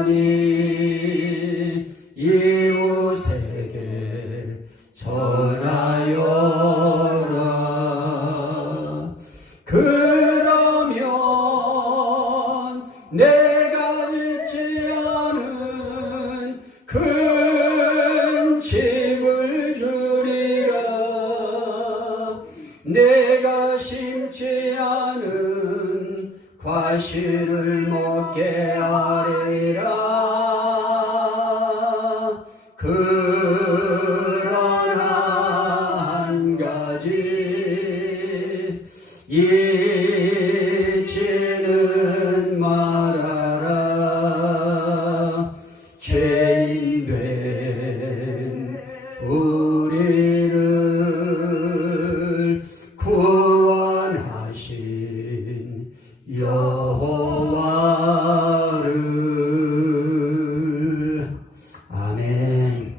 하니 이웃에게 전하여라. 그러면 내가 짓지 않은 큰 집을 주리라. 내가 심지 않은 과실을 먹게 하리라. 그러나 한 가지 잊지는 말아라. 죄인된 우리를 구원하신 여호와를. 아멘.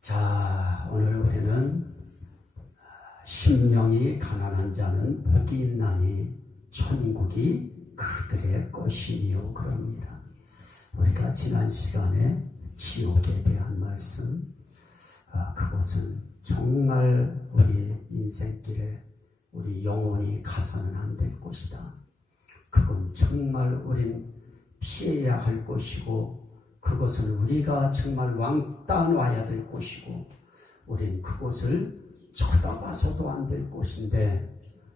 자, 오늘 우리는 심령이 가난한 자는 복이 있나니 천국이 그들의 것이요 그럽니다. 우리가 지난 시간에 지옥에 대한 말씀, 그것은 정말 우리 인생길에 우리 영혼이 가서는 안 될 곳이다. 그건 정말 우린 피해야 할 곳이고, 그것은 우리가 정말 왕따 놔야 될 곳이고, 우린 그곳을 쳐다봐서도 안 될 곳인데,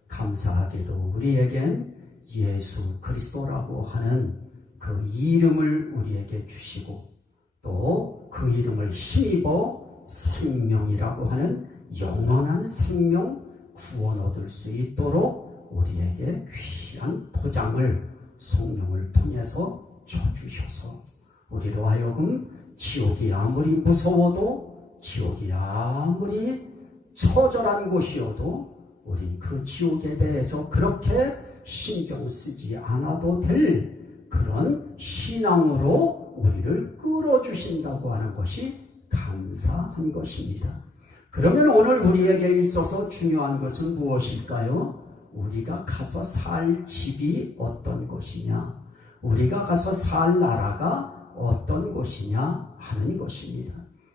감사하게도 우리에겐 예수 그리스도라고 하는 그 이름을 우리에게 주시고, 또 그 이름을 힘입어 생명이라고 하는 영원한 생명 구원 얻을 수 있도록 우리에게 귀한 도장을 성령을 통해서 줘주셔서 우리로 하여금 지옥이 아무리 무서워도, 지옥이 아무리 처절한 곳이어도 우린 그 지옥에 대해서 그렇게 신경 쓰지 않아도 될 그런 신앙으로 우리를 끌어주신다고 하는 것이 감사한 것입니다. 그러면 오늘 우리에게 있어서 중요한 것은 무엇일까요? 우리가 가서 살 집이 어떤 곳이냐, 우리가 가서 살 나라가 어떤 곳이냐 하는 것입니다.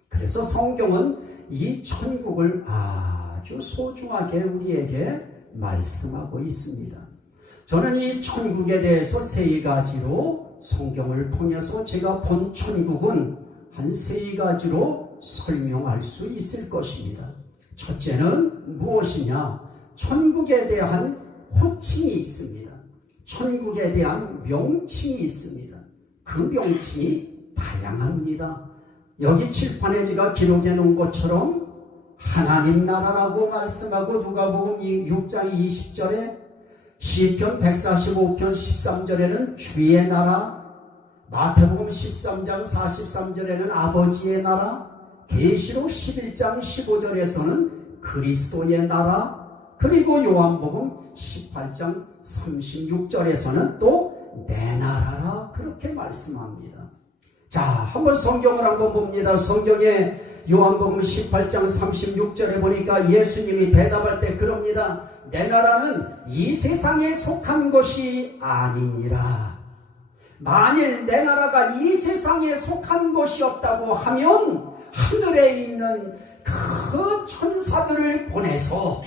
그래서 성경은 이 천국을 아주 소중하게 우리에게 말씀하고 있습니다. 저는 이 천국에 대해서 세 가지로 성경을 통해서 제가 본 천국은 한 세 가지로 설명할 수 있을 것입니다. 첫째는 무엇이냐? 천국에 대한 호칭이 있습니다. 천국에 대한 명칭이 있습니다. 그 명칭이 다양합니다. 여기 칠판에 제가 기록해 놓은 것처럼 하나님 나라라고 말씀하고, 누가복음 6장 20절에, 시편 145편 13절에는 주의 나라, 마태복음 13장 43절에는 아버지의 나라, 계시록 11장 15절에서는 그리스도의 나라, 그리고 요한복음 18장 36절에서는 또 내 나라라 그렇게 말씀합니다. 자, 한번 성경을 한번 봅니다. 성경에 요한복음 18장 36절에 보니까 예수님이 대답할 때 그럽니다. 내 나라는 이 세상에 속한 것이 아니니라. 만일 내 나라가 이 세상에 속한 것이 없다고 하면 하늘에 있는 그 천사들을 보내서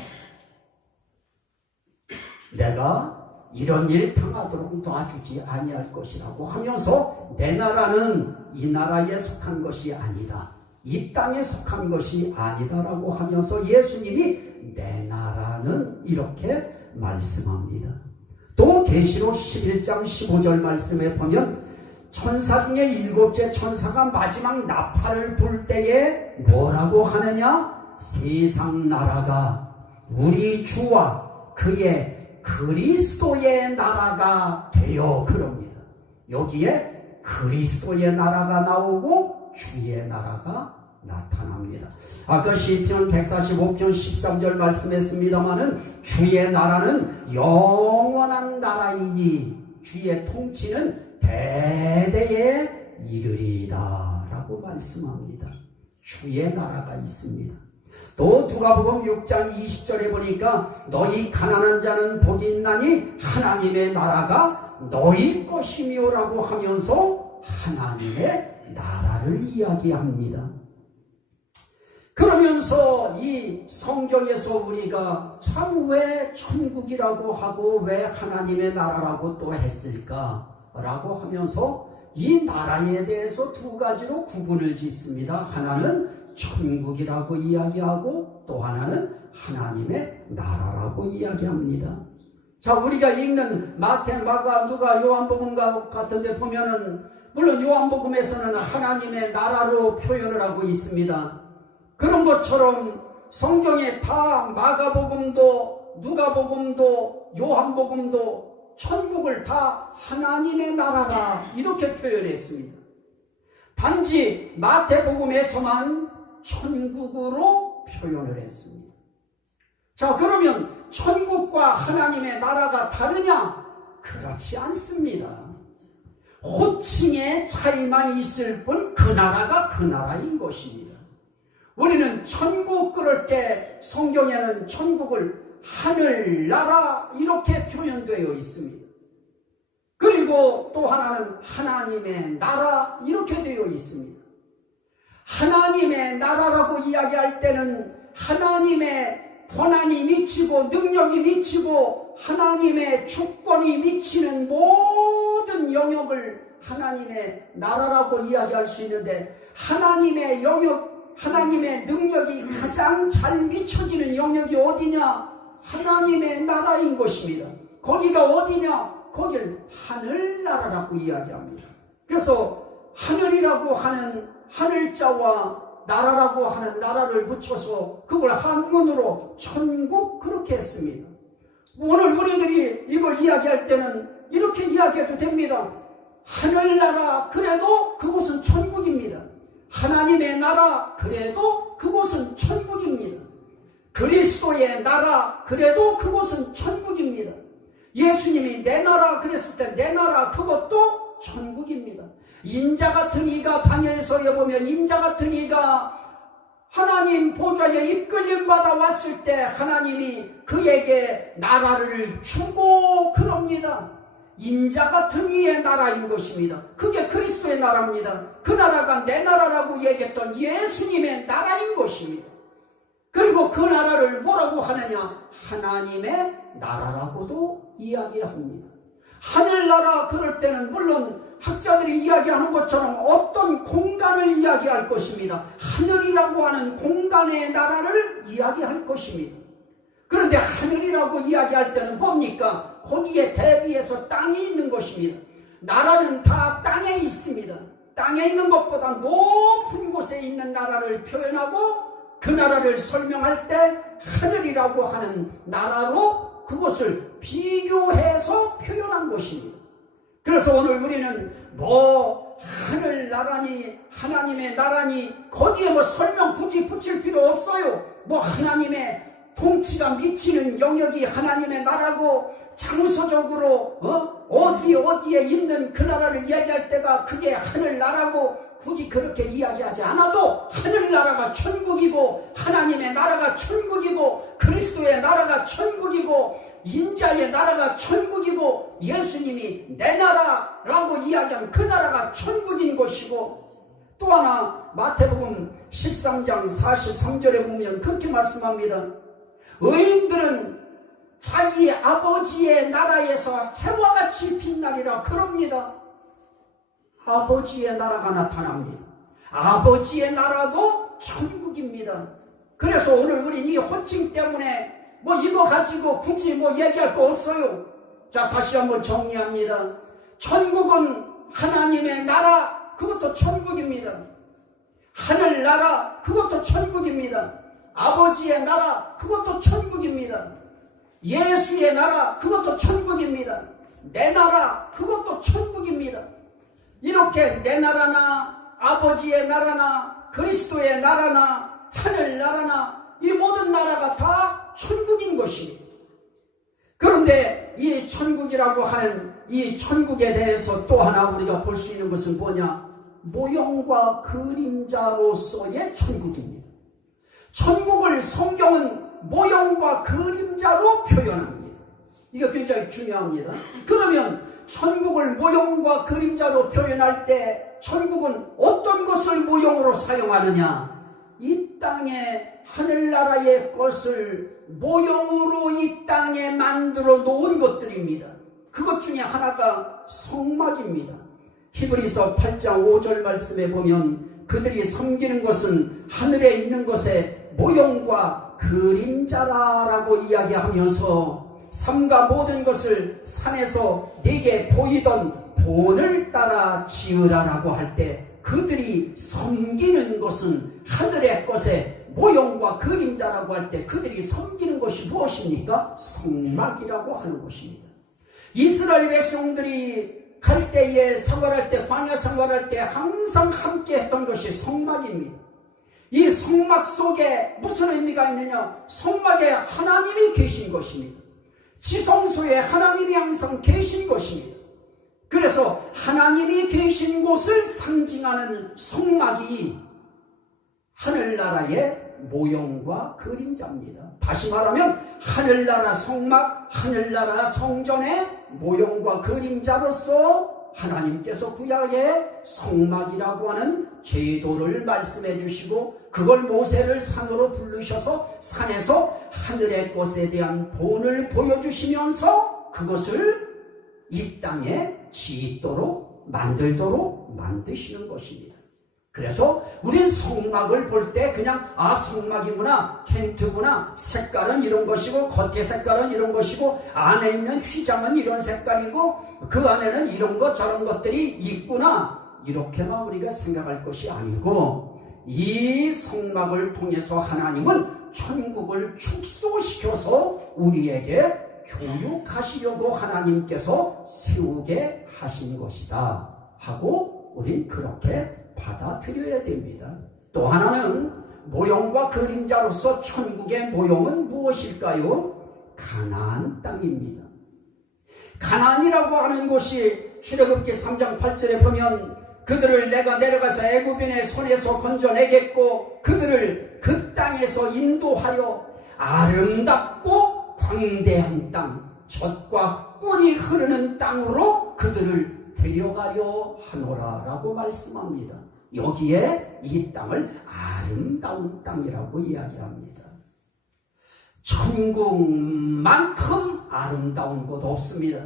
내가 이런 일 당하도록 놔주지 아니할 것이라고 하면서 내 나라는 이 나라에 속한 것이 아니다, 이 땅에 속한 것이 아니다라고 하면서 예수님이 내 나라는 이렇게 말씀합니다. 또 계시록 11장 15절 말씀에 보면 천사 중에 7째 천사가 마지막 나팔을 불 때에 뭐라고 하느냐? 세상 나라가 우리 주와 그의 그리스도의 나라가 되어 그럽니다. 여기에 그리스도의 나라가 나오고 주의 나라가 나타납니다. 아까 시편 145편 13절 말씀했습니다마는 주의 나라는 영원한 나라이니 주의 통치는 대대에 이르리다 나라라고 말씀합니다. 주의 나라가 있습니다. 또 누가복음 6장 20절에 보니까 너희 가난한 자는 복이 있나니 하나님의 나라가 너희 것이며라고 하면서 하나님의 나라를 이야기합니다. 그러면서 이 성경에서 우리가 참 왜 천국이라고 하고 왜 하나님의 나라라고 또 했을까라고 하면서 이 나라에 대해서 두 가지로 구분을 짓습니다. 하나는 천국이라고 이야기하고 또 하나는 하나님의 나라라고 이야기합니다. 자, 우리가 읽는 마태, 마가, 누가, 요한복음 같은 데 보면은 물론 요한복음에서는 하나님의 나라로 표현을 하고 있습니다. 그런 것처럼 성경에 다 마가복음도 누가복음도 요한복음도 천국을 다 하나님의 나라라 이렇게 표현했습니다. 단지 마태복음에서만 천국으로 표현을 했습니다. 자, 그러면 천국과 하나님의 나라가 다르냐? 그렇지 않습니다. 호칭의 차이만 있을 뿐 그 나라가 그 나라인 것입니다. 우리는 천국 그럴 때 성경에는 천국을 하늘나라 이렇게 표현되어 있습니다. 그리고 또 하나는 하나님의 나라 이렇게 되어 있습니다. 하나님의 나라라고 이야기할 때는 하나님의 권한이 미치고 능력이 미치고 하나님의 주권이 미치는 모든 영역을 하나님의 나라라고 이야기할 수 있는데 하나님의 영역 하나님의 능력이 가장 잘 미쳐지는 영역이 어디냐? 하나님의 나라인 것입니다. 거기가 어디냐? 거길 하늘나라라고 이야기합니다. 그래서 하늘이라고 하는 하늘자와 나라라고 하는 나라를 붙여서 그걸 한문으로 천국 그렇게 했습니다. 오늘 우리들이 이걸 이야기할 때는 이렇게 이야기해도 됩니다. 하늘나라 그래도 그곳은 천국입니다. 하나님의 나라 그래도 그곳은 천국입니다. 그리스도의 나라 그래도 그곳은 천국입니다. 예수님이 내 나라 그랬을 때 내 나라 그것도 천국입니다. 인자 같은 이가 다니엘서에 보면 인자 같은 이가 하나님 보좌에 이끌림 받아 왔을 때 하나님이 그에게 나라를 주고 그럽니다. 인자 같은 이의 나라인 것입니다. 그게 그리스도의 나라입니다. 그 나라가 내 나라라고 얘기했던 예수님의 나라인 것입니다. 그리고 그 나라를 뭐라고 하느냐? 하나님의 나라라고도 이야기합니다. 하늘나라 그럴 때는 물론 학자들이 이야기하는 것처럼 어떤 공간을 이야기할 것입니다. 하늘이라고 하는 공간의 나라를 이야기할 것입니다. 그런데 하늘이라고 이야기할 때는 뭡니까? 거기에 대비해서 땅이 있는 것입니다. 나라는 다 땅에 있습니다. 땅에 있는 것보다 높은 곳에 있는 나라를 표현하고 그 나라를 설명할 때 하늘이라고 하는 나라로 그것을 비교해서 표현한 것입니다. 그래서 오늘 우리는 하늘나라니 하나님의 나라니 거기에 설명 굳이 붙일 필요 없어요. 하나님의 통치가 미치는 영역이 하나님의 나라고 장소적으로 어디에 있는 그 나라를 이야기할 때가 그게 하늘나라고 굳이 그렇게 이야기하지 않아도 하늘나라가 천국이고 하나님의 나라가 천국이고 그리스도의 나라가 천국이고 인자의 나라가 천국이고 예수님이 내 나라라고 이야기한 그 나라가 천국인 것이고 또 하나 마태복음 13장 43절에 보면 그렇게 말씀합니다. 의인들은 자기 아버지의 나라에서 해와 같이 빛나리라 그럽니다. 아버지의 나라가 나타납니다. 아버지의 나라도 천국입니다. 그래서 오늘 우리 이 호칭 때문에 이거 가지고 굳이 얘기할 거 없어요. 자, 다시 한번 정리합니다. 천국은 하나님의 나라, 그것도 천국입니다. 하늘나라, 그것도 천국입니다. 아버지의 나라, 그것도 천국입니다. 예수의 나라, 그것도 천국입니다. 내 나라, 그것도 천국입니다. 이렇게 내 나라나 아버지의 나라나 그리스도의 나라나 하늘나라나 이 모든 나라가 다 천국인 것입니다. 그런데 이 천국이라고 하는 이 천국에 대해서 또 하나 우리가 볼 수 있는 것은 뭐냐? 모형과 그림자로서의 천국입니다. 천국을 성경은 모형과 그림자로 표현합니다. 이게 굉장히 중요합니다. 그러면 천국을 모형과 그림자로 표현할 때 천국은 어떤 것을 모형으로 사용하느냐? 이 땅의 하늘나라의 것을 모형으로 이 땅에 만들어 놓은 것들입니다. 그것 중에 하나가 성막입니다. 히브리서 8장 5절 말씀에 보면 그들이 섬기는 것은 하늘에 있는 것의 모형과 그림자라라고 이야기하면서 삼가 모든 것을 산에서 내게 보이던 본을 따라 지으라라고 할 때 그들이 섬기는 것은 하늘의 것의 모형과 그림자라고 할 때 그들이 섬기는 것이 무엇입니까? 성막이라고 하는 것입니다. 이스라엘 백성들이 갈대에 생활할 때, 광야 생활할 때 항상 함께 했던 것이 성막입니다. 이 성막 속에 무슨 의미가 있느냐? 성막에 하나님이 계신 것입니다. 지성소에 하나님이 항상 계신 것입니다. 그래서 하나님이 계신 곳을 상징하는 성막이 하늘나라의 모형과 그림자입니다. 다시 말하면 하늘나라 성막, 하늘나라 성전의 모형과 그림자로서 하나님께서 구약의 성막이라고 하는 제도를 말씀해 주시고 그걸 모세를 산으로 부르셔서 산에서 하늘의 것에 대한 본을 보여주시면서 그것을 이 땅에 짓도록 만들도록 만드시는 것입니다. 그래서 우린 성막을 볼 때 그냥 성막이구나, 텐트구나, 색깔은 이런 것이고 겉에 색깔은 이런 것이고 안에 있는 휘장은 이런 색깔이고 그 안에는 이런 것 저런 것들이 있구나 이렇게만 우리가 생각할 것이 아니고 이 성막을 통해서 하나님은 천국을 축소시켜서 우리에게 교육하시려고 하나님께서 세우게 하신 것이다 하고 우린 그렇게 받아들여야 됩니다. 또 하나는 모형과 그림자로서 천국의 모형은 무엇일까요? 가나안 땅입니다. 가나안이라고 하는 곳이 출애굽기 3장 8절에 보면 그들을 내가 내려가서 애굽인의 손에서 건져내겠고 그들을 그 땅에서 인도하여 아름답고 광대한 땅, 젖과 꿀이 흐르는 땅으로 그들을 데려가려 하노라 라고 말씀합니다. 여기에 이 땅을 아름다운 땅이라고 이야기합니다. 천국만큼 아름다운 곳 없습니다.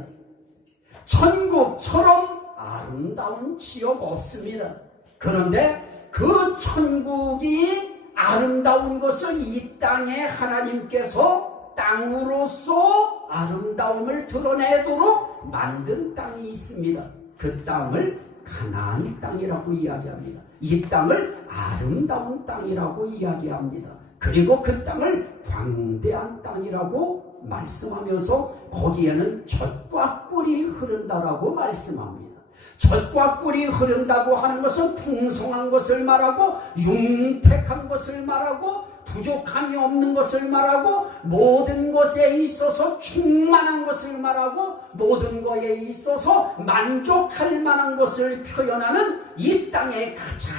천국처럼 아름다운 지역 없습니다. 그런데 그 천국이 아름다운 것을 이 땅에 하나님께서 땅으로서 아름다움을 드러내도록 만든 땅이 있습니다. 그 땅을 가나안 땅이라고 이야기합니다. 이 땅을 아름다운 땅이라고 이야기합니다. 그리고 그 땅을 광대한 땅이라고 말씀하면서 거기에는 젖과 꿀이 흐른다라고 말씀합니다. 젖과 꿀이 흐른다고 하는 것은 풍성한 것을 말하고 융택한 것을 말하고 부족함이 없는 것을 말하고 모든 것에 있어서 충만한 것을 말하고 모든 것에 있어서 만족할 만한 것을 표현하는 이 땅의 가장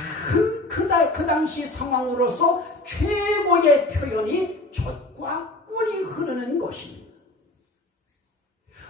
그 당시 상황으로서 최고의 표현이 젖과 꿀이 흐르는 것입니다.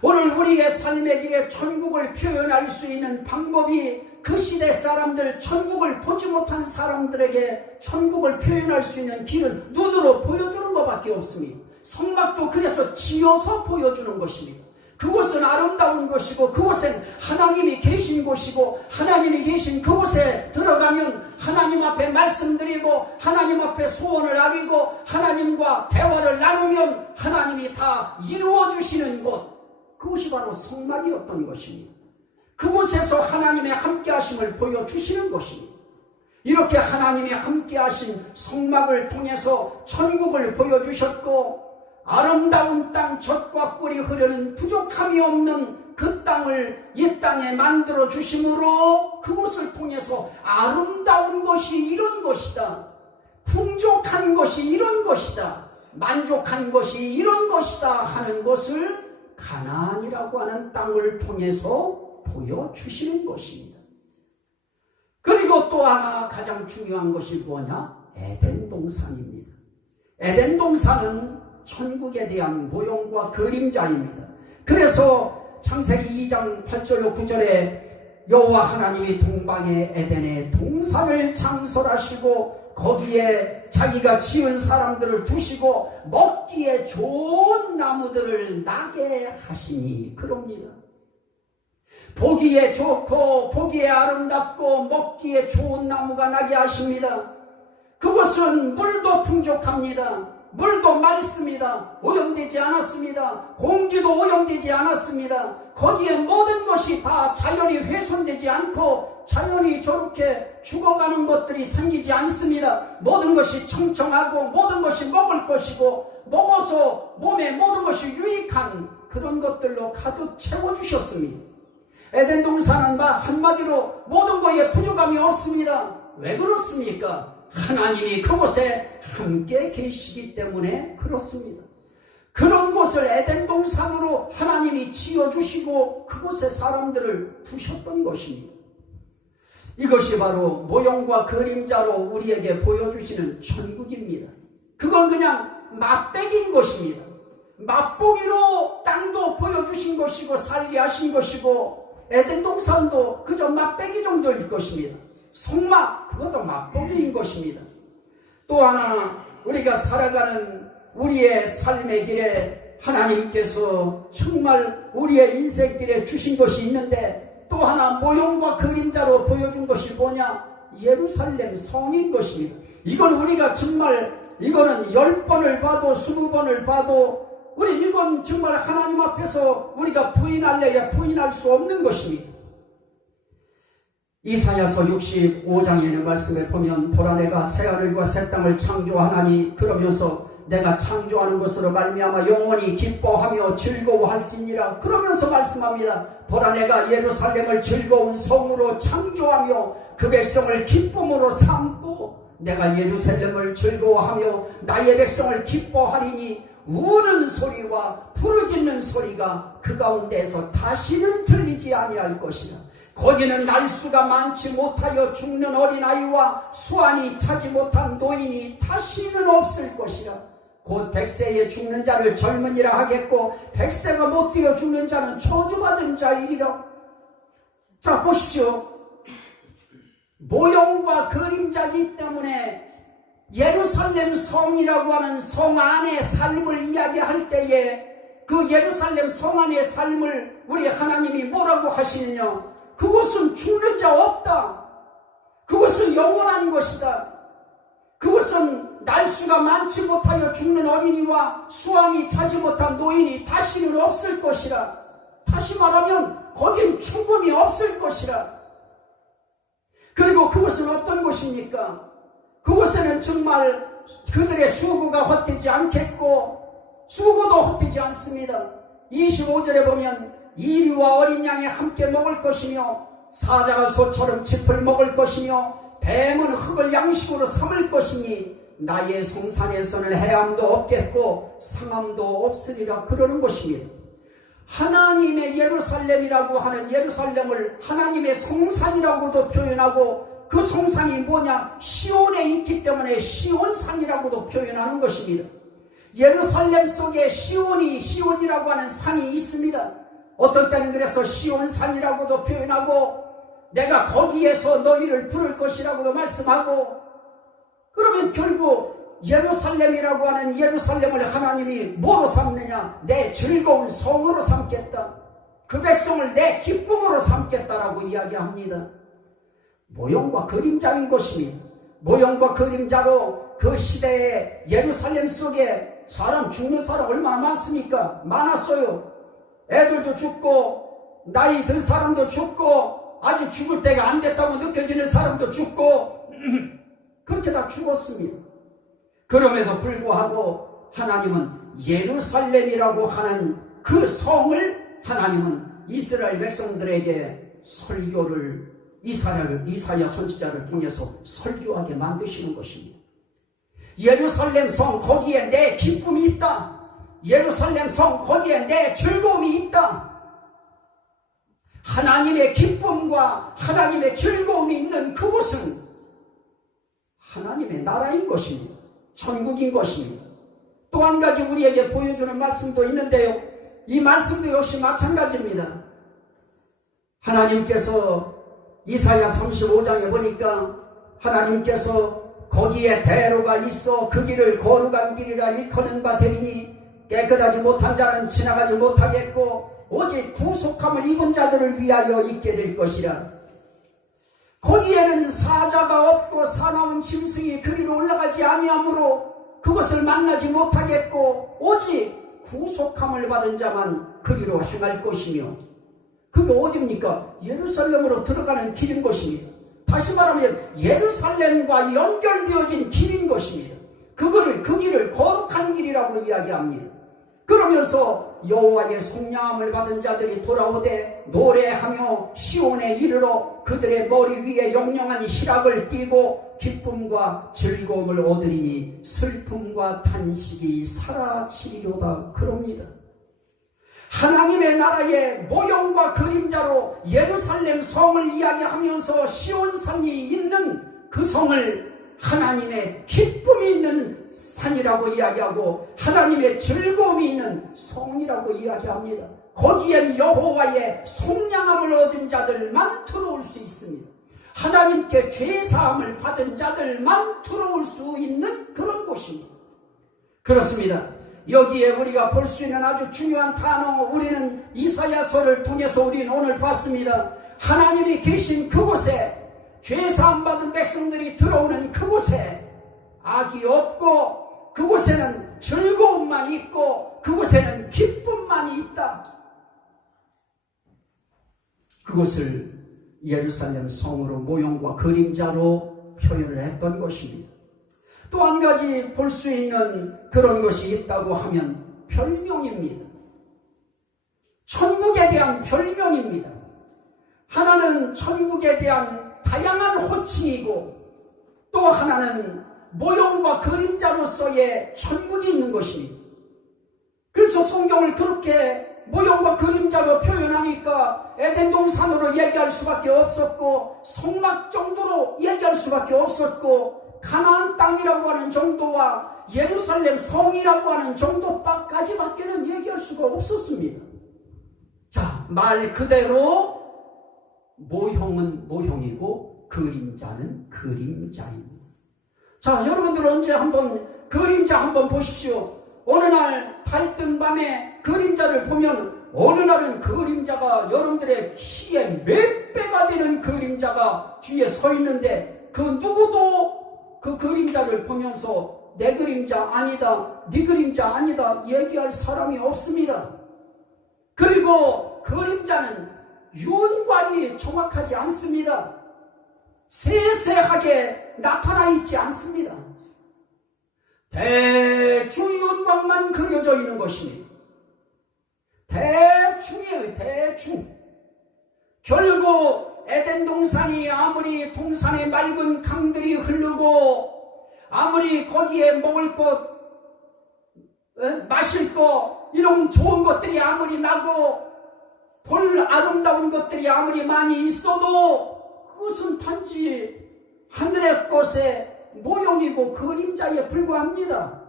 오늘 우리의 삶의 길에 천국을 표현할 수 있는 방법이 그 시대 사람들, 천국을 보지 못한 사람들에게 천국을 표현할 수 있는 길은 눈으로 보여주는 것밖에 없습니다. 성막도 그래서 지어서 보여주는 것입니다. 그곳은 아름다운 곳이고 그곳엔 하나님이 계신 곳이고 하나님이 계신 그곳에 들어가면 하나님 앞에 말씀드리고 하나님 앞에 소원을 아뢰고 하나님과 대화를 나누면 하나님이 다 이루어주시는 곳, 그것이 바로 성막이었던 것입니다. 그곳에서 하나님의 함께하심을 보여주시는 것입니다. 이렇게 하나님의 함께하신 성막을 통해서 천국을 보여주셨고 아름다운 땅, 젖과 꿀이 흐르는 부족함이 없는 그 땅을 이 땅에 만들어 주심으로 그곳을 통해서 아름다운 것이 이런 것이다, 풍족한 것이 이런 것이다, 만족한 것이 이런 것이다 하는 것을 가나안이라고 하는 땅을 통해서 보여주시는 것입니다. 그리고 또 하나 가장 중요한 것이 뭐냐? 에덴 동산입니다. 에덴 동산은 천국에 대한 모형과 그림자입니다. 그래서 창세기 2장 8절로 9절에 여호와 하나님이 동방의 에덴에 동산을 창설하시고 거기에 자기가 지은 사람들을 두시고 먹기에 좋은 나무들을 나게 하시니 그럽니다. 보기에 좋고 보기에 아름답고 먹기에 좋은 나무가 나게 하십니다. 그것은 물도 풍족합니다. 물도 맑습니다. 오염되지 않았습니다. 공기도 오염되지 않았습니다. 거기에 모든 것이 다 자연이 훼손되지 않고 자연이 저렇게 죽어가는 것들이 생기지 않습니다. 모든 것이 청청하고 모든 것이 먹을 것이고 먹어서 몸에 모든 것이 유익한 그런 것들로 가득 채워주셨습니다. 에덴 동산은 한마디로 모든 것에 부족함이 없습니다. 왜 그렇습니까? 하나님이 그곳에 함께 계시기 때문에 그렇습니다. 그런 곳을 에덴 동산으로 하나님이 지어주시고 그곳에 사람들을 두셨던 것입니다. 이것이 바로 모형과 그림자로 우리에게 보여주시는 천국입니다. 그건 그냥 맛배기인 것입니다. 맛보기로 땅도 보여주신 것이고 살게 하신 것이고 에덴 동산도 그저 맛배기 정도일 것입니다. 속맛, 그것도 맛보기인 것입니다. 또 하나 우리가 살아가는 우리의 삶의 길에 하나님께서 정말 우리의 인생길에 주신 것이 있는데 또 하나 모형과 그림자로 보여준 것이 뭐냐? 예루살렘 성인 것입니다. 이건 우리가 정말 이거는 10번을 봐도 20번을 봐도 우리 이건 정말 하나님 앞에서 우리가 부인할래야 부인할 수 없는 것입니다. 이사야서 65장에 있는 말씀을 보면 보라 내가 새하늘과 새 땅을 창조하나니 그러면서 내가 창조하는 것으로 말미암아 영원히 기뻐하며 즐거워할지니라 그러면서 말씀합니다. 보라 내가 예루살렘을 즐거운 성으로 창조하며 그 백성을 기쁨으로 삼고 내가 예루살렘을 즐거워하며 나의 백성을 기뻐하리니 우는 소리와 부르짖는 소리가 그 가운데에서 다시는 들리지 아니할 것이라. 거기는 날수가 많지 못하여 죽는 어린아이와 수완이 차지 못한 노인이 다시는 없을 것이라. 곧 100세에 죽는 자를 젊은이라 하겠고 100세가 못 되어 죽는 자는 저주받은 자이리라. 자 보십시오. 모형과 그림자이기 때문에 예루살렘 성이라고 하는 성 안의 삶을 이야기할 때에 그 예루살렘 성 안의 삶을 우리 하나님이 뭐라고 하시느냐? 그것은 죽는 자 없다. 그것은 영원한 것이다. 그것은 날수가 많지 못하여 죽는 어린이와 수완이 차지 못한 노인이 다시는 없을 것이라. 다시 말하면 거긴 죽음이 없을 것이라. 그리고 그것은 어떤 곳입니까? 그곳에는 정말 그들의 수고가 헛되지 않겠고 수고도 헛되지 않습니다. 25절에 보면 이리와 어린 양이 함께 먹을 것이며 사자가 소처럼 짚을 먹을 것이며 뱀은 흙을 양식으로 삼을 것이니 나의 성산에서는 해함도 없겠고 상함도 없으리라 그러는 것입니다. 하나님의 예루살렘이라고 하는 예루살렘을 하나님의 성산이라고도 표현하고 그 성산이 뭐냐? 시온에 있기 때문에 시온산이라고도 표현하는 것입니다. 예루살렘 속에 시온이라고 하는 산이 있습니다. 어떤 때는 그래서 시온산이라고도 표현하고 내가 거기에서 너희를 부를 것이라고도 말씀하고 그러면 결국 예루살렘이라고 하는 예루살렘을 하나님이 뭐로 삼느냐? 내 즐거운 성으로 삼겠다. 그 백성을 내 기쁨으로 삼겠다라고 이야기합니다. 모형과 그림자인 것입니다. 모형과 그림자로 그 시대에 예루살렘 속에 죽는 사람 얼마나 많습니까? 많았어요. 애들도 죽고 나이 든 사람도 죽고 아직 죽을 때가 안 됐다고 느껴지는 사람도 죽고 그렇게 다 죽었습니다. 그럼에도 불구하고 하나님은 예루살렘이라고 하는 그 성을 하나님은 이스라엘 백성들에게 설교를 이사야 선지자를 통해서 설교하게 만드시는 것입니다. 예루살렘 성 거기에 내 기쁨이 있다. 예루살렘 성 거기에 내 즐거움이 있다. 하나님의 기쁨과 하나님의 즐거움이 있는 그곳은 하나님의 나라인 것입니다. 천국인 것입니다. 또 한 가지 우리에게 보여주는 말씀도 있는데요. 이 말씀도 역시 마찬가지입니다. 하나님께서 이사야 35장에 보니까 하나님께서 거기에 대로가 있어 그 길을 거룩한 길이라 일컫는 바 되리니 깨끗하지 못한 자는 지나가지 못하겠고 오직 구속함을 입은 자들을 위하여 있게 될 것이라. 거기에는 사자가 없고 사나운 짐승이 그리로 올라가지 아니하므로 그것을 만나지 못하겠고 오직 구속함을 받은 자만 그리로 행할 것이며, 그게 어디입니까? 예루살렘으로 들어가는 길인 것입니다. 다시 말하면 예루살렘과 연결되어진 길인 것입니다. 그 길을 거룩한 길이라고 이야기합니다. 그러면서 여호와의 속량함을 받은 자들이 돌아오되 노래하며 시온에 이르러 그들의 머리 위에 영영한 희락을 띠고 기쁨과 즐거움을 얻으리니 슬픔과 탄식이 사라지리로다 그럽니다. 하나님의 나라의 모형과 그림자로 예루살렘 성을 이야기하면서 시온산이 있는 그 성을 하나님의 기쁨이 있는 산이라고 이야기하고 하나님의 즐거움이 있는 성이라고 이야기합니다. 거기엔 여호와의 속량함을 얻은 자들만 들어올 수 있습니다. 하나님께 죄사함을 받은 자들만 들어올 수 있는 그런 곳입니다. 그렇습니다. 여기에 우리가 볼 수 있는 아주 중요한 단어, 우리는 이사야서를 통해서 우리는 오늘 봤습니다. 하나님이 계신 그곳에, 죄사함 받은 백성들이 들어오는 그곳에 악이 없고 그곳에는 즐거움만 있고 그곳에는 기쁨만이 있다. 그것을 예루살렘 성으로 모형과 그림자로 표현을 했던 것입니다. 또 한 가지 볼 수 있는 그런 것이 있다고 하면 별명입니다. 천국에 대한 별명입니다. 하나는 천국에 대한 다양한 호칭이고 또 하나는 모형과 그림자로서의 천국이 있는 것입니다. 그래서 성경을 그렇게 모형과 그림자로 표현하니까 에덴 동산으로 얘기할 수밖에 없었고 성막 정도로 얘기할 수밖에 없었고 가나안 땅이라고 하는 정도와 예루살렘 성이라고 하는 정도까지밖에는 얘기할 수가 없었습니다. 자, 말 그대로 모형은 모형이고 그림자는 그림자입니다. 자, 여러분들 언제 한번 그림자 한번 보십시오. 어느 날 달뜬 밤에 그림자를 보면 어느 날은 그림자가 여러분들의 키에 몇 배가 되는 그림자가 뒤에 서 있는데 그 누구도 그 그림자를 보면서 내 그림자 아니다, 네 그림자 아니다 얘기할 사람이 없습니다. 그리고 그림자는 윤곽이 정확하지 않습니다. 세세하게 나타나 있지 않습니다. 대충 윤곽만 그려져 있는 것입니다. 대충이에요, 대충. 결국 에덴 동산이 아무리 동산에 맑은 강들이 흐르고 아무리 거기에 먹을 것, 마실 것, 이런 좋은 것들이 아무리 나고 볼 아름다운 것들이 아무리 많이 있어도 그것은 단지 하늘의 것의 모형이고 그림자에 불과합니다.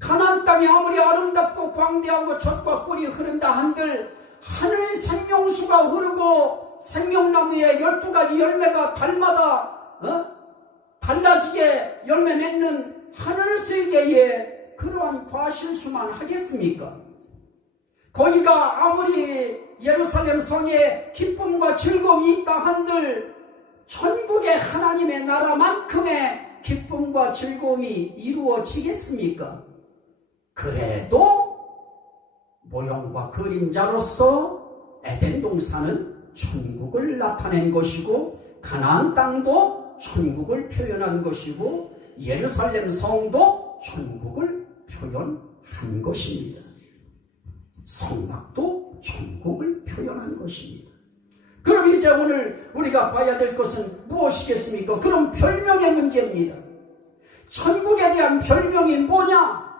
가나안 땅이 아무리 아름답고 광대하고 젖과 꿀이 흐른다 한들 하늘 생명수가 흐르고 생명나무에 12가지 열매가 달마다 달라지게 열매 맺는 하늘세계에 그러한 과실수만 하겠습니까? 거기가 아무리 예루살렘 성에 기쁨과 즐거움이 있다 한들 천국의 하나님의 나라만큼의 기쁨과 즐거움이 이루어지겠습니까? 그래도 모형과 그림자로서 에덴 동산은 천국을 나타낸 것이고 가나안 땅도 천국을 표현한 것이고 예루살렘 성도 천국을 표현한 것입니다. 성막도 천국을 표현한 것입니다. 그럼 이제 오늘 우리가 봐야 될 것은 무엇이겠습니까? 그럼 별명의 문제입니다. 천국에 대한 별명이 뭐냐?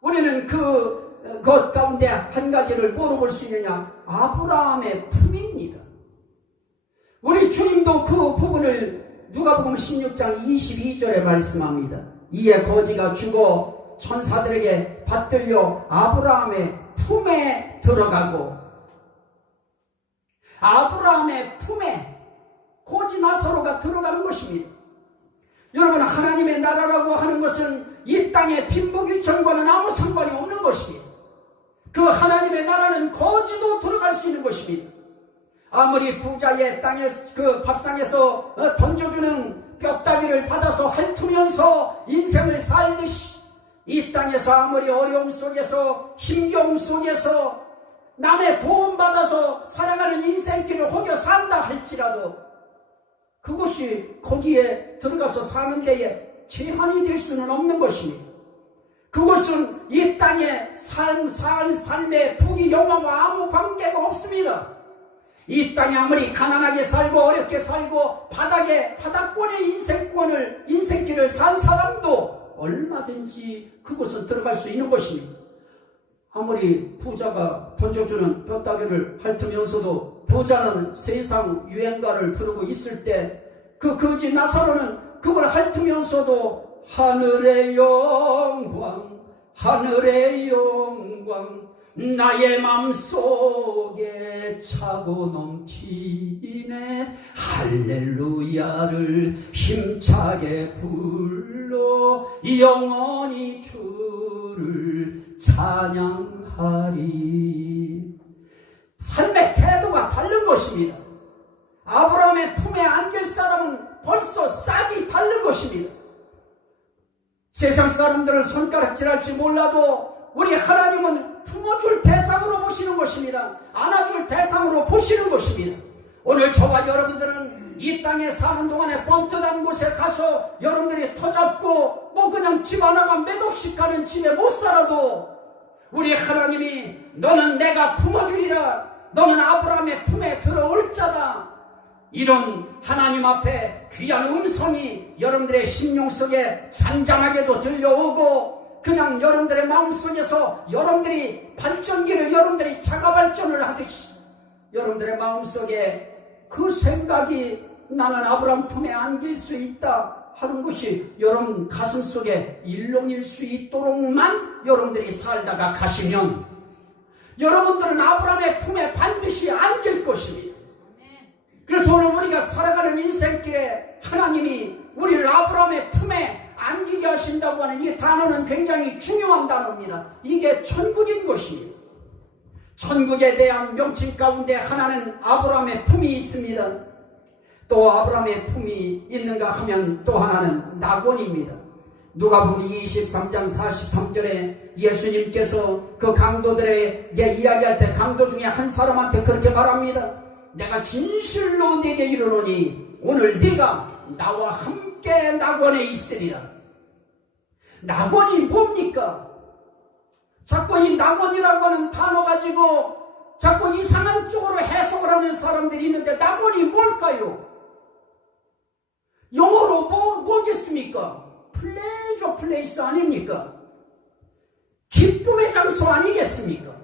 우리는 그것 가운데 한 가지를 물어볼 수 있느냐? 아브라함의 품입니다. 우리 주님도 그 부분을 누가복음 16장 22절에 말씀합니다. 이에 거지가 죽어 천사들에게 받들려 아브라함의 품에 들어가고, 아브라함의 품에 거지 나사로가 들어가는 것입니다. 여러분, 하나님의 나라라고 하는 것은 이 땅의 빈부귀천과는 아무 상관이 없는 것입니다. 그 하나님의 나라는 거지도 들어갈 수 있는 것입니다. 아무리 부자의 땅에 그 밥상에서 던져주는 뼈다귀를 받아서 핥으면서 인생을 살듯이 이 땅에서 아무리 어려움 속에서 힘겨움 속에서 남의 도움받아서 살아가는 인생길을 혹여 산다 할지라도 그것이 거기에 들어가서 사는 데에 제한이 될 수는 없는 것입니다. 그것은 이 땅의 삶의 부귀 영화와 아무 관계가 없습니다. 이 땅에 아무리 가난하게 살고 어렵게 살고 바닥권의 인생길을 산 사람도 얼마든지 그곳은 들어갈 수 있는 것입니다. 아무리 부자가 던져주는 뼈다귀를 핥으면서도 부자는 세상 유행가를 부르고 있을 때 그 거지 나사로는 그걸 핥으면서도 하늘의 영광 나의 맘속에 차고 넘치네. 할렐루야를 힘차게 불러 영원히 주를 찬양하리. 삶의 태도가 다른 것입니다. 아브라함의 품에 안길 사람은 벌써 싹이 다른 것입니다. 세상 사람들은 손가락질할지 몰라도 우리 하나님은 품어줄 대상으로 보시는 것입니다. 안아줄 대상으로 보시는 것입니다. 오늘 저와 여러분들은 이 땅에 사는 동안에 번듯한 곳에 가서 여러분들이 터잡고 그냥 집 하나가 몇 억씩 가는 집에 못 살아도 우리 하나님이 너는 내가 품어주리라, 너는 아브라함의 품에 들어올 자다, 이런 하나님 앞에 귀한 음성이 여러분들의 심령 속에 잔잔하게도 들려오고 그냥 여러분들의 마음속에서 여러분들이 발전기를 여러분들이 자가 발전을 하듯이 여러분들의 마음속에 그 생각이 나는 아브라함 품에 안길 수 있다 하는 것이 여러분 가슴 속에 일렁일 수 있도록만 여러분들이 살다가 가시면 여러분들은 아브라함의 품에 반드시 안길 것입니다. 그래서 오늘 우리가 살아가는 인생길에 하나님이 우리를 아브라함의 품에 안기게 하신다고 하는 이 단어는 굉장히 중요한 단어입니다. 이게 천국인 것입니다. 천국에 대한 명칭 가운데 하나는 아브라함의 품이 있습니다. 또 아브라함의 품이 있는가 하면 또 하나는 낙원입니다. 누가복음 23장 43절에 예수님께서 그 강도들에게 이야기할 때 강도 중에 한 사람한테 그렇게 말합니다. 내가 진실로 네게 이르노니 오늘 네가 나와 함께 낙원에 있으리라. 낙원이 뭡니까? 자꾸 이 낙원이라고 하는 단어 가지고 자꾸 이상한 쪽으로 해석을 하는 사람들이 있는데 낙원이 뭘까요? 영어로 뭐겠습니까? 플레이저 플레이스 아닙니까? 기쁨의 장소 아니겠습니까?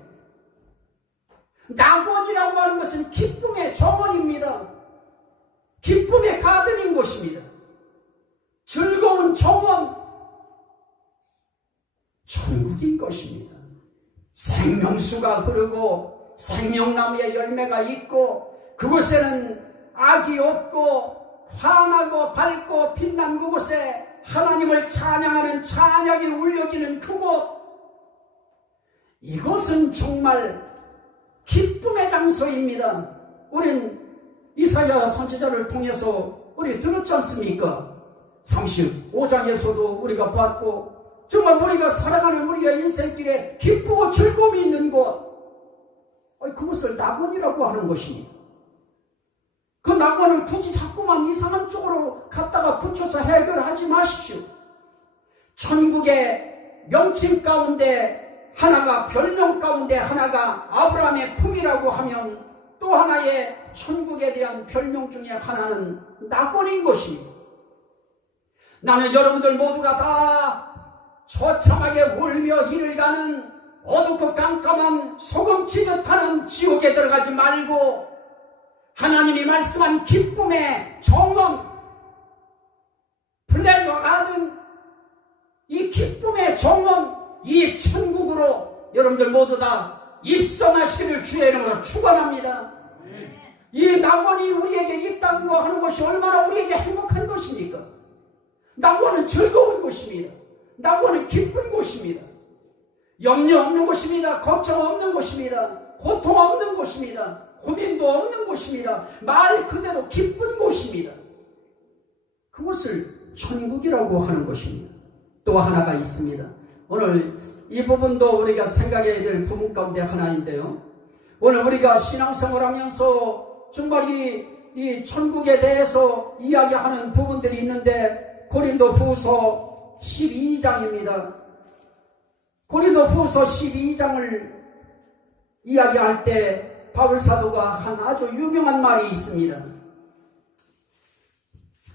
낙원이라고 하는 것은 기쁨의 정원입니다. 기쁨의 가든인 것입니다. 즐거운 정원, 천국인 것입니다. 생명수가 흐르고 생명나무의 열매가 있고 그곳에는 악이 없고 환하고 밝고 빛난 그곳에 하나님을 찬양하는 찬양이 울려지는 그곳, 이것은 정말 기쁨의 장소입니다. 우린 이사야 선지자를 통해서 우리 들었지 않습니까? 35장에서도 우리가 봤고 정말 우리가 살아가는 우리가 인생길에 기쁘고 즐거움이 있는 곳, 그것을 낙원이라고 하는 것입니다. 그 낙원을 굳이 자꾸만 이상한 쪽으로 갖다가 붙여서 해결하지 마십시오. 천국의 명칭 가운데 하나가, 별명 가운데 하나가 아브라함의 품이라고 하면 또 하나의 천국에 대한 별명 중에 하나는 낙원인 것입니다. 나는 여러분들 모두가 다 처참하게 울며 이를 가는 어둡고 깜깜한 소금치듯 하는 지옥에 들어가지 말고 하나님이 말씀한 기쁨의 정원, 여러분들 모두 다 입성하시기를 주의 이름으로 축원합니다. 이 낙원이 우리에게 있다고 하는 것이 얼마나 우리에게 행복한 것입니까? 낙원은 즐거운 곳입니다. 낙원은 기쁜 곳입니다. 염려 없는 곳입니다. 걱정 없는 곳입니다. 고통 없는 곳입니다. 고민도 없는 곳입니다. 말 그대로 기쁜 곳입니다. 그것을 천국이라고 하는 것입니다. 또 하나가 있습니다. 오늘 이 부분도 우리가 생각해야 될 부분 가운데 하나인데요. 오늘 우리가 신앙생활하면서 정말 이 천국에 대해서 이야기하는 부분들이 있는데 고린도후서 12장입니다. 고린도후서 12장을 이야기할 때 바울 사도가 한 아주 유명한 말이 있습니다.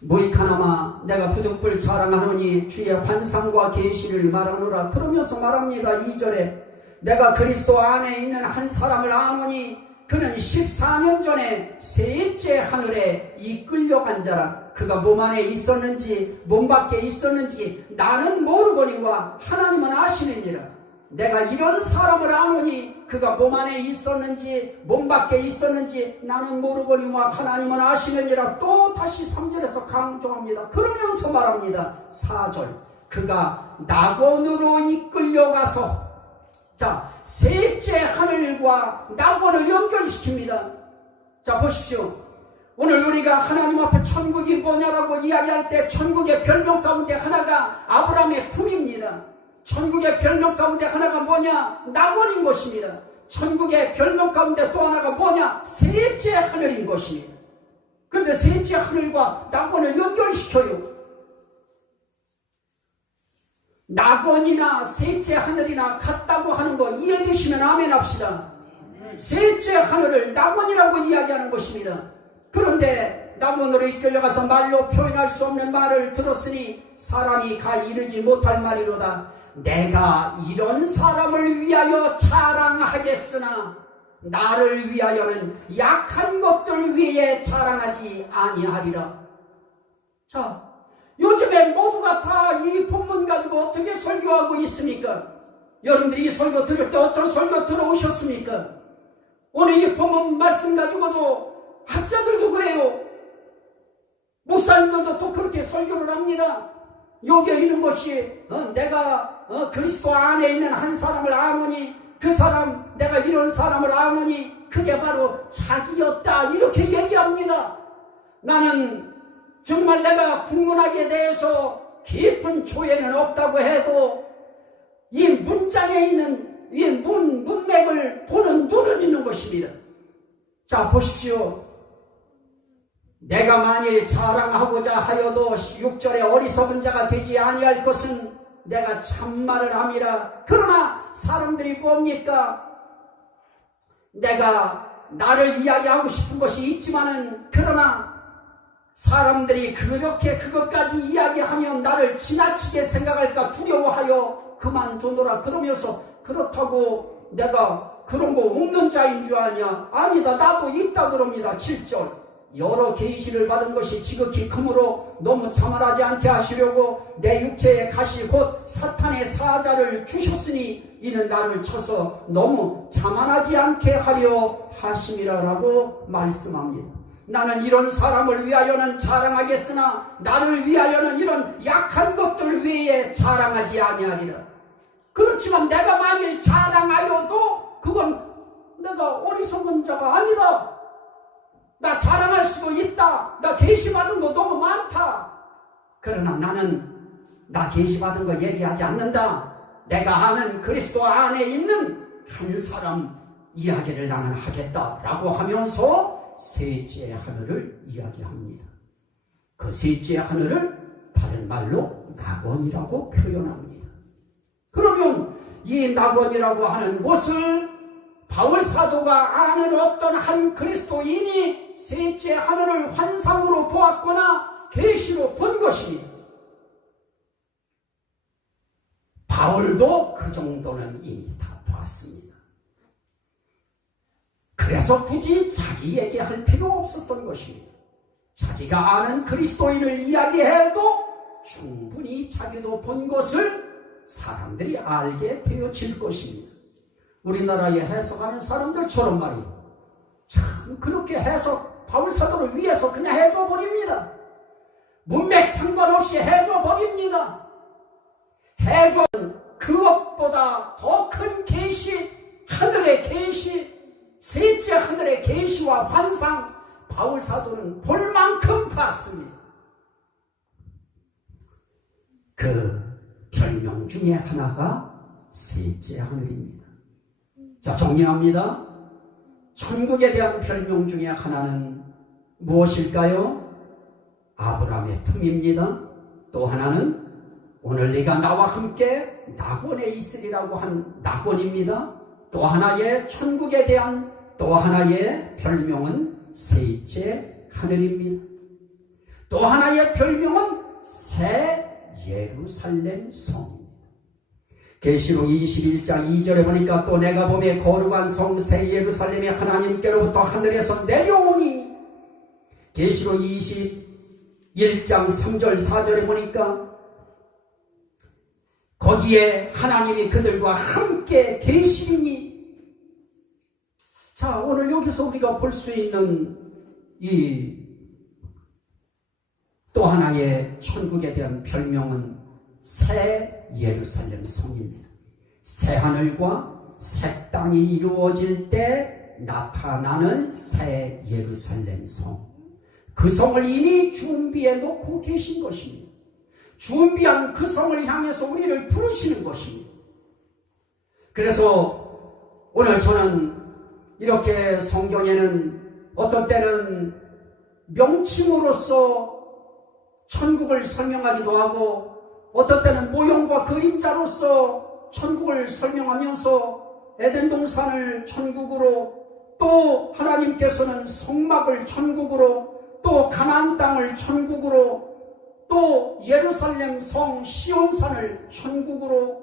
무익하나마 내가 부득불 자랑하노니 주의 환상과 계시를 말하노라. 그러면서 말합니다. 2절에 내가 그리스도 안에 있는 한 사람을 아노니 그는 14년 전에 셋째 하늘에 이끌려간 자라. 그가 몸 안에 있었는지 몸 밖에 있었는지 나는 모르거니와 하나님은 아시느니라. 내가 이런 사람을 아노니 그가 몸 안에 있었는지 몸 밖에 있었는지 나는 모르거니와 하나님은 아시느니라. 또 다시 3절에서 강조합니다. 그러면서 말합니다. 4절 그가 낙원으로 이끌려가서, 자, 셋째 하늘과 낙원을 연결시킵니다. 자, 보십시오. 오늘 우리가 하나님 앞에 천국이 뭐냐라고 이야기할 때 천국의 별명 가운데 하나가 아브라함의 품입니다. 천국의 별명 가운데 하나가 뭐냐? 낙원인 것입니다. 천국의 별명 가운데 또 하나가 뭐냐? 셋째 하늘인 것입니다. 그런데 셋째 하늘과 낙원을 연결시켜요. 낙원이나 셋째 하늘이나 같다고 하는 거 이해되시면 아멘 합시다. 셋째 하늘을 낙원이라고 이야기하는 것입니다. 그런데 낙원으로 이끌려가서 말로 표현할 수 없는 말을 들었으니 사람이 가 이르지 못할 말이로다. 내가 이런 사람을 위하여 자랑하겠으나 나를 위하여는 약한 것들 위에 자랑하지 아니하리라. 자, 요즘에 모두가 다 이 본문 가지고 어떻게 설교하고 있습니까? 여러분들이 이 설교 들을 때 어떤 설교 들어오셨습니까? 오늘 이 본문 말씀 가지고도 학자들도 그래요. 목사님들도 또 그렇게 설교를 합니다. 여기에 있는 것이 내가 그리스도 안에 있는 한 사람을 아노니 그 사람, 내가 이런 사람을 아노니 그게 바로 자기였다, 이렇게 얘기합니다. 나는 정말 내가 국문학에 대해서 깊은 조예는 없다고 해도 이 문장에 있는 이 문맥을 보는 눈은 있는 것입니다. 자, 보십시오. 내가 만일 자랑하고자 하여도 6절에 어리석은 자가 되지 아니할 것은 내가 참말을 함이라. 그러나 사람들이 뭡니까? 내가 나를 이야기하고 싶은 것이 있지만은 그러나 사람들이 그렇게 그것까지 이야기하면 나를 지나치게 생각할까 두려워하여 그만두노라. 그러면서 그렇다고 내가 그런 거 없는 자인 줄 아냐? 아니다, 나도 있다 그럽니다. 7절 여러 계시를 받은 것이 지극히 크므로 너무 자만하지 않게 하시려고 내 육체에 가시 곧 사탄의 사자를 주셨으니 이는 나를 쳐서 너무 자만하지 않게 하려 하심이라라고 말씀합니다. 나는 이런 사람을 위하여는 자랑하겠으나 나를 위하여는 이런 약한 것들 외에 자랑하지 아니하리라. 그렇지만 내가 만일 자랑하여도 그건 내가 어리석은 자가 아니다. 나 자랑할 수도 있다. 나 계시받은 거 너무 많다. 그러나 나는 나 계시받은 거 얘기하지 않는다. 내가 아는 그리스도 안에 있는 한 사람 이야기를 나는 하겠다라고 하면서 셋째 하늘을 이야기합니다. 그 셋째 하늘을 다른 말로 낙원이라고 표현합니다. 그러면 이 낙원이라고 하는 곳을 바울 사도가 아는 어떤 한 그리스도인이 셋째 하늘을 환상으로 보았거나 계시로 본 것입니다. 바울도 그 정도는 이미 다 봤습니다. 그래서 굳이 자기 얘기할 필요 없었던 것입니다. 자기가 아는 그리스도인을 이야기해도 충분히 자기도 본 것을 사람들이 알게 되어질 것입니다. 우리나라에 해석하는 사람들처럼 말이에요. 참 그렇게 해석 바울사도를 위해서 그냥 해줘 버립니다. 문맥 상관없이 해줘 버립니다. 해줘 그것보다 더 큰 계시, 하늘의 계시, 셋째 하늘의 계시와 환상, 바울사도는 볼 만큼 봤습니다. 그 별명 중에 하나가 셋째 하늘입니다. 자, 정리합니다. 천국에 대한 별명 중에 하나는 무엇일까요? 아브라함의 품입니다. 또 하나는 오늘 네가 나와 함께 낙원에 있으리라고 한 낙원입니다. 또 하나의 천국에 대한 또 하나의 별명은 셋째 하늘입니다. 또 하나의 별명은 새 예루살렘 성입니다. 계시록 21장 2절에 보니까 또 내가 보매 거룩한 성 새 예루살렘이 하나님께로부터 하늘에서 내려오니, 계시록 21장 3절 4절에 보니까 거기에 하나님이 그들과 함께 계시니. 자, 오늘 여기서 우리가 볼 수 있는 이 또 하나의 천국에 대한 별명은 새 예루살렘 성입니다. 새 하늘과 새 땅이 이루어질 때 나타나는 새 예루살렘 성. 그 성을 이미 준비해 놓고 계신 것입니다. 준비한 그 성을 향해서 우리를 부르시는 것입니다. 그래서 오늘 저는 이렇게 성경에는 어떤 때는 명칭으로서 천국을 설명하기도 하고, 어떤 때는 모형과 그림자로서 천국을 설명하면서 에덴 동산을 천국으로, 또 하나님께서는 성막을 천국으로, 또 가나안 땅을 천국으로, 또 예루살렘 성 시온산을 천국으로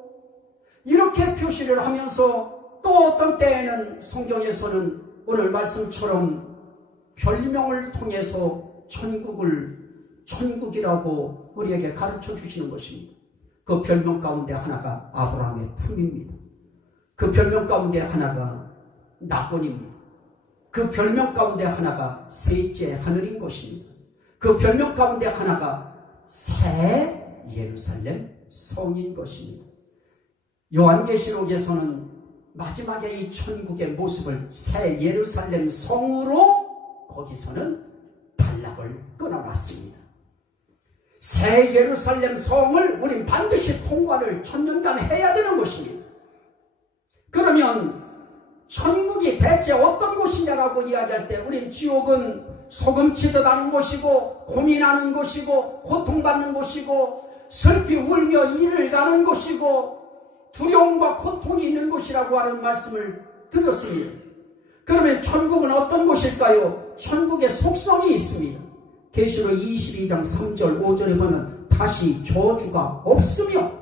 이렇게 표시를 하면서, 또 어떤 때에는 성경에서는 오늘 말씀처럼 별명을 통해서 천국이라고 우리에게 가르쳐 주시는 것입니다. 그 별명 가운데 하나가 아브라함의 품입니다. 그 별명 가운데 하나가 낙원입니다. 그 별명 가운데 하나가 셋째 하늘인 것입니다. 그 별명 가운데 하나가 새 예루살렘 성인 것입니다. 요한계시록에서는 마지막에 이 천국의 모습을 새 예루살렘 성으로 거기서는 단락을 끊어놨습니다. 새 예루살렘 성을 우린 반드시 통과를 천년간 해야 되는 것입니다. 그러면 천국이 대체 어떤 곳이냐라고 이야기할 때 우린 지옥은 소금치듯 하는 곳이고, 고민하는 곳이고, 고통받는 곳이고, 슬피 울며 이를 가는 곳이고, 두려움과 고통이 있는 곳이라고 하는 말씀을 드렸습니다. 그러면 천국은 어떤 곳일까요? 천국의 속성이 있습니다. 계시록 22장 3절 5절에 보면 다시 저주가 없으며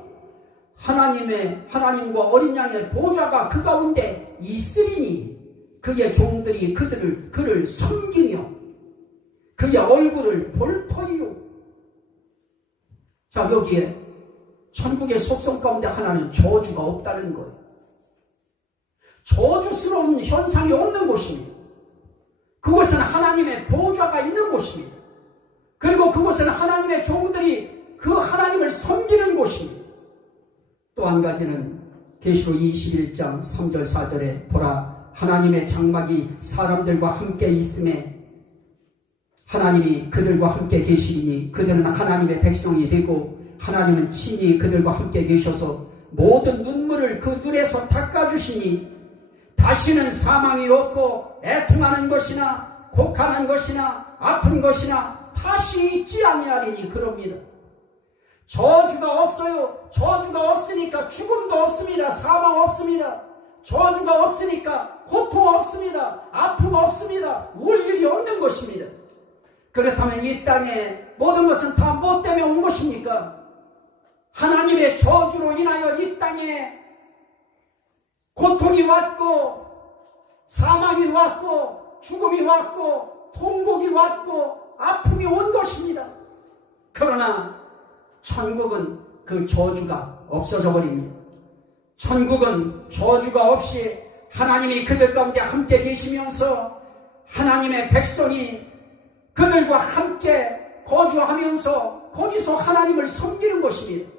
하나님과 어린 양의 보좌가 그 가운데 있으리니 그의 종들이 그를 섬기며 그의 얼굴을 볼 터이요. 자, 여기에 천국의 속성 가운데 하나는 저주가 없다는 거예요. 저주스러운 현상이 없는 곳입니다. 그곳은 하나님의 보좌가 있는 곳입니다. 그리고 그곳은 하나님의 종들이 그 하나님을 섬기는 곳입니다. 또 한 가지는 계시록 21장 3절 4절에 보라 하나님의 장막이 사람들과 함께 있음에 하나님이 그들과 함께 계시리니 그들은 하나님의 백성이 되고 하나님은 친히 그들과 함께 계셔서 모든 눈물을 그 눈에서 닦아주시니 다시는 사망이 없고 애통하는 것이나 곡하는 것이나 아픈 것이나 다시 있지 아니하리니 그럽니다. 저주가 없어요. 저주가 없으니까 죽음도 없습니다. 사망 없습니다. 저주가 없으니까 고통 없습니다. 아픔 없습니다. 울 일이 없는 것입니다. 그렇다면 이 땅에 모든 것은 다 뭐 때문에 온 것입니까? 하나님의 저주로 인하여 이 땅에 고통이 왔고 사망이 왔고 죽음이 왔고 통곡이 왔고 아픔이 온 것입니다. 그러나 천국은 그 저주가 없어져 버립니다. 천국은 저주가 없이 하나님이 그들 가운데 함께 계시면서 하나님의 백성이 그들과 함께 거주하면서 거기서 하나님을 섬기는 것입니다.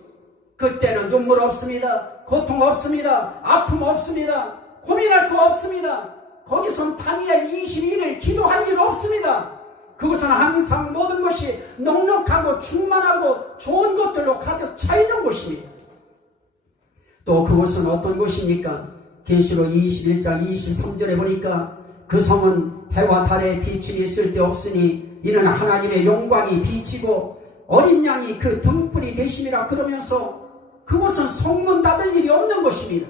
그때는 눈물 없습니다. 고통 없습니다. 아픔 없습니다. 고민할 거 없습니다. 거기선 다니엘 22일 기도할 일 없습니다. 그것은 항상 모든 것이 넉넉하고 충만하고 좋은 것들로 가득 차 있는 곳입니다. 또 그곳은 어떤 곳입니까? 계시록 21장 23절에 보니까 그 성은 해와 달에 빛이 있을 데 없으니 이는 하나님의 영광이 비치고 어린 양이 그 등불이 되심이라 그러면서 그곳은 성문 닫을 일이 없는 것입니다.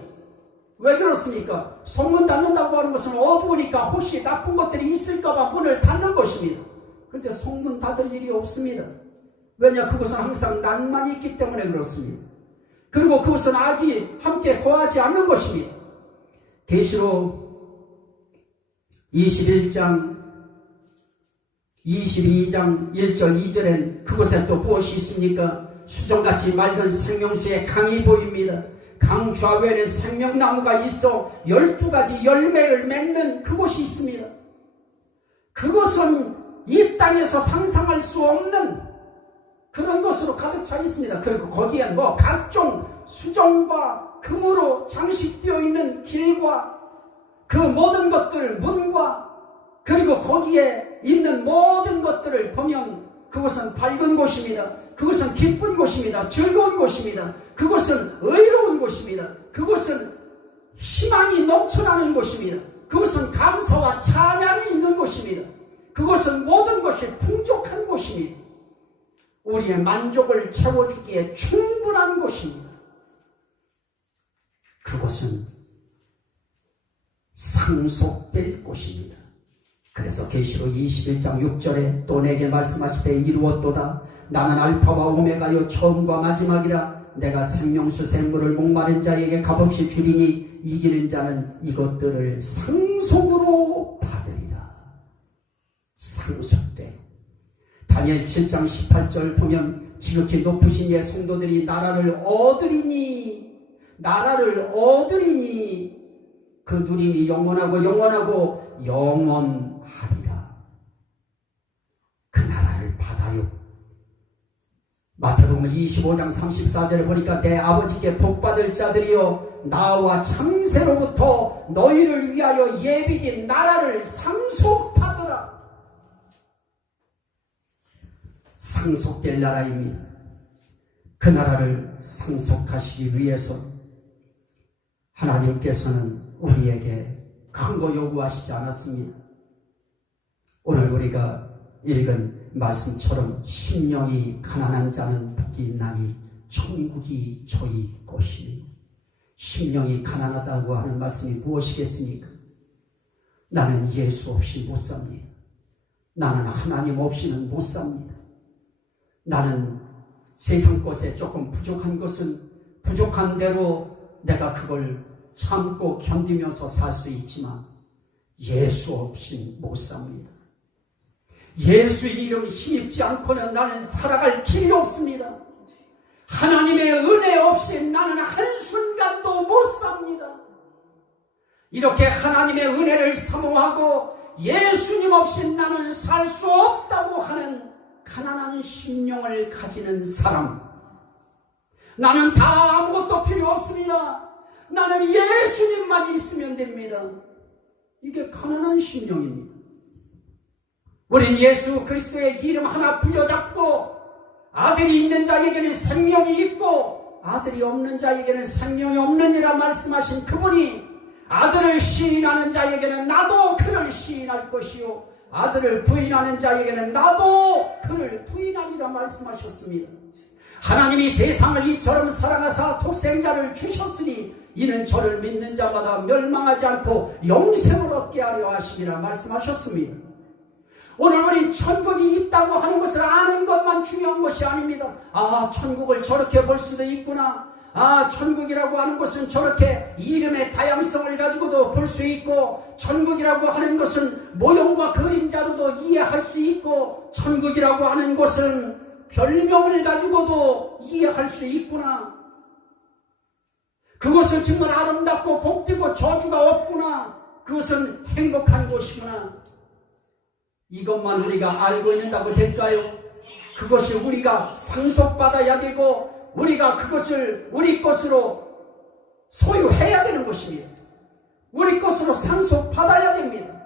왜 그렇습니까? 성문 닫는다고 하는 것은 어두우니까 혹시 나쁜 것들이 있을까봐 문을 닫는 것입니다. 그런데 성문 닫을 일이 없습니다. 왜냐? 그것은 항상 낫만이 있기 때문에 그렇습니다. 그리고 그것은 악이 함께 거하지 않는 것입니다. 계시록 21장 22장 1절 2절엔 그곳에 또 무엇이 있습니까? 수정같이 맑은 생명수의 강이 보입니다. 강 좌우에는 생명나무가 있어 12가지 열매를 맺는 그곳이 있습니다. 그곳은 이 땅에서 상상할 수 없는 그런 것으로 가득 차 있습니다. 그리고 거기에 각종 수정과 금으로 장식되어 있는 길과 그 모든 것들, 문과 그리고 거기에 있는 모든 것들을 보면 그것은 밝은 곳입니다. 그것은 기쁜 곳입니다. 즐거운 곳입니다. 그것은 의로운 곳입니다. 그것은 희망이 넘쳐나는 곳입니다. 그것은 감사와 찬양이 있는 곳입니다. 그것은 모든 것이 풍족한 곳입니다. 우리의 만족을 채워주기에 충분한 곳입니다. 그곳은 상속될 곳입니다. 그래서 계시록 21장 6절에 또 내게 말씀하시되 이루었도다. 나는 알파와 오메가요 처음과 마지막이라. 내가 생명수 생물을 목마른 자에게 값없이 주리니 이기는 자는 이것들을 상속으로 받으리라. 상속돼. 다니엘 7장 18절 보면 지극히 높으신 예 성도들이 나라를 얻으리니 그 누림이 영원하고 영원하리라. 그 나라를 받아요. 마태복음 25장 34절에 보니까 내 아버지께 복받을 자들이여 나와 창세로부터 너희를 위하여 예비된 나라를 상속받으라. 상속될 나라입니다. 그 나라를 상속하시기 위해서 하나님께서는 우리에게 큰 거 요구하시지 않았습니다. 오늘 우리가 읽은 말씀처럼 심령이 가난한 자는 복이 있나니 천국이 저희 것이니. 심령이 가난하다고 하는 말씀이 무엇이겠습니까? 나는 예수 없이 못 삽니다. 나는 하나님 없이는 못 삽니다. 나는 세상 것에 조금 부족한 것은 부족한 대로 내가 그걸 참고 견디면서 살 수 있지만 예수 없이 못 삽니다. 예수의 이름이 힘입지 않고는 나는 살아갈 길이 없습니다. 하나님의 은혜 없이 나는 한순간도 못 삽니다. 이렇게 하나님의 은혜를 사모하고 예수님 없이 나는 살 수 없다고 하는 가난한 심령을 가지는 사람, 나는 다 아무것도 필요 없습니다. 나는 예수님만 있으면 됩니다. 이게 가난한 심령입니다. 우린 예수 그리스도의 이름 하나 부여잡고 아들이 있는 자에게는 생명이 있고 아들이 없는 자에게는 생명이 없느니라 말씀하신 그분이 아들을 시인하는 자에게는 나도 그를 시인할 것이요 아들을 부인하는 자에게는 나도 그를 부인하리라 말씀하셨습니다. 하나님이 세상을 이처럼 사랑하사 독생자를 주셨으니 이는 저를 믿는 자마다 멸망하지 않고 영생을 얻게 하려 하심이라 말씀하셨습니다. 오늘 우리 천국이 있다고 하는 것을 아는 것만 중요한 것이 아닙니다. 아, 천국을 저렇게 볼 수도 있구나. 아, 천국이라고 하는 것은 저렇게 이름의 다양성을 가지고도 볼 수 있고, 천국이라고 하는 것은 모형과 그림자로도 이해할 수 있고, 천국이라고 하는 것은 별명을 가지고도 이해할 수 있구나. 그것은 정말 아름답고 복되고 저주가 없구나. 그것은 행복한 곳이구나. 이것만 우리가 알고 있는다고 될까요? 그것이 우리가 상속받아야 되고 우리가 그것을 우리 것으로 소유해야 되는 것입니다. 우리 것으로 상속받아야 됩니다.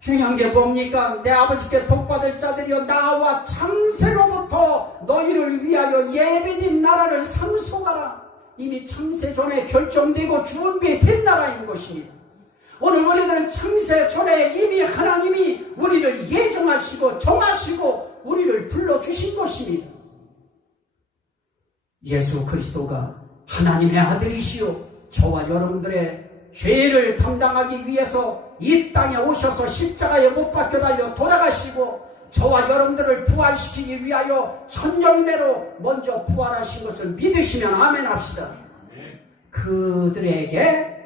중요한 게 뭡니까? 내 아버지께 복받을 자들이여 나와 창세로부터 너희를 위하여 예비된 나라를 상속하라. 이미 창세 전에 결정되고 준비된 나라인 것입니다. 오늘 우리들은 창세 전에 이미 하나님이 우리를 예정하시고 정하시고 우리를 불러주신 것입니다. 예수 그리스도가 하나님의 아들이시오 저와 여러분들의 죄를 담당하기 위해서 이 땅에 오셔서 십자가에 못 박혀 달려 돌아가시고 저와 여러분들을 부활시키기 위하여 첫 열매로 먼저 부활하신 것을 믿으시면 아멘 합시다. 그들에게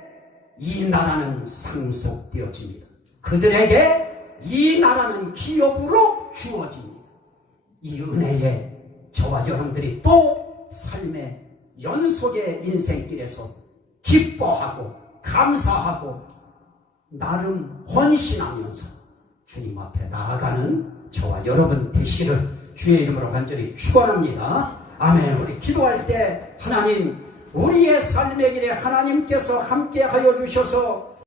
이 나라는 상속되어집니다. 그들에게 이 나라는 기업으로 주어집니다. 이 은혜에 저와 여러분들이 또 삶의 연속의 인생길에서 기뻐하고 감사하고 나름 헌신하면서 주님 앞에 나아가는 저와 여러분 되시기를 주의 이름으로 간절히 축원합니다. 아멘. 우리 기도할 때 하나님 우리의 삶의 길에 하나님께서 함께 하여 주셔서